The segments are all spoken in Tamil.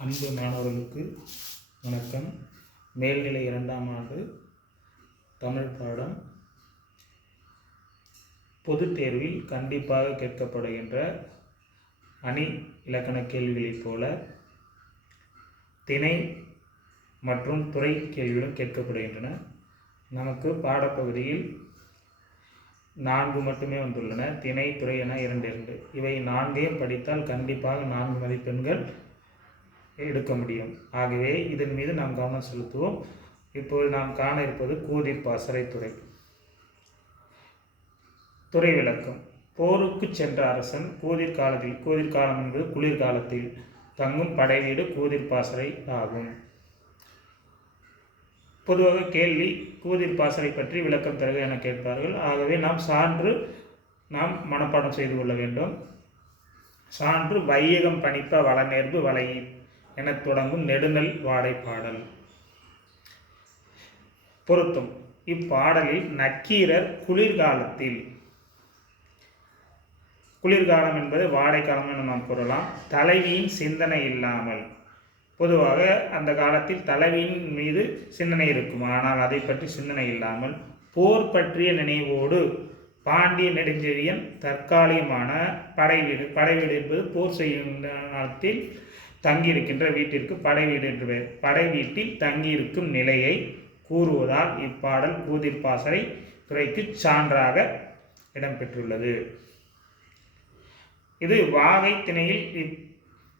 அன்பு மாணவர்களுக்கு வணக்கம். மேல்நிலை 2ஆம் ஆண்டு தமிழ் பாடம். பொதுத் தேர்வில் கண்டிப்பாக கேட்கப்படுகின்ற அணி இலக்கண கேள்விகளைப் போல திணை மற்றும் துறை கேள்விகளும் கேட்கப்படுகின்றன. நமக்கு பாடப்பகுதியில் 4 மட்டுமே வந்துள்ளன. திணை, துறை என 2. இவை 4ஐயும் படித்தால் கண்டிப்பாக 4 மதிப்பெண்கள் எடுக்க முடியும். ஆகவே இதன் மீது நாம் கவனம் செலுத்துவோம். இப்போது நாம் காண இருப்பது கூதிர் பாசறை துறை. துறை விளக்கம். போருக்கு சென்ற அரசன் கூதிர் காலம் என்பது குளிர்காலத்தில் தங்கும் படை வீடு கூதிர் பாசறை ஆகும். பொதுவாக கேள்வி கூதிர் பாசறை பற்றி விளக்கம் தருக என கேட்பார்கள். ஆகவே நாம் மனப்பாடம் செய்து கொள்ள வேண்டும். சான்று வையகம் பணிப்ப வளநேர்வு வலை என தொடங்கும் நெடுநல் வாடை பாடல். பொருத்தம். இப்பாடலில் நக்கீரர் குளிர்காலம் என்பது வாடைக்காலம் என நாம் கூறலாம். தலைவியின் சிந்தனை இல்லாமல், பொதுவாக அந்த காலத்தில் தலைவியின் மீது சிந்தனை இருக்கும், ஆனால் அதை பற்றி சிந்தனை இல்லாமல் போர் பற்றிய நினைவோடு பாண்டிய நெடுஞ்செழியன் தற்காலிகமான படைவீடு என்பது போர் செய்யும் காலத்தில் தங்கியிருக்கின்ற வீட்டிற்கு படைவீடு என்று பெயர். படை வீட்டில் தங்கியிருக்கும் நிலையை கூறுவதால் இப்பாடல் கூதிர் பாசறை துறைக்கு சான்றாக இடம்பெற்றுள்ளது. இது வாகை திணையில்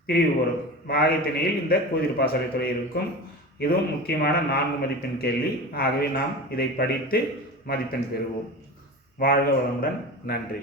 பிரிவு வரும். வாகை திணையில் இந்த கூதிர் பாசறை துறை இருக்கும். இதுவும் முக்கியமான 4 மதிப்பெண் கேள்வி. ஆகவே நாம் இதை படித்து மதிப்பெண் பெறுவோம். வாழ்க வளமுடன். நன்றி.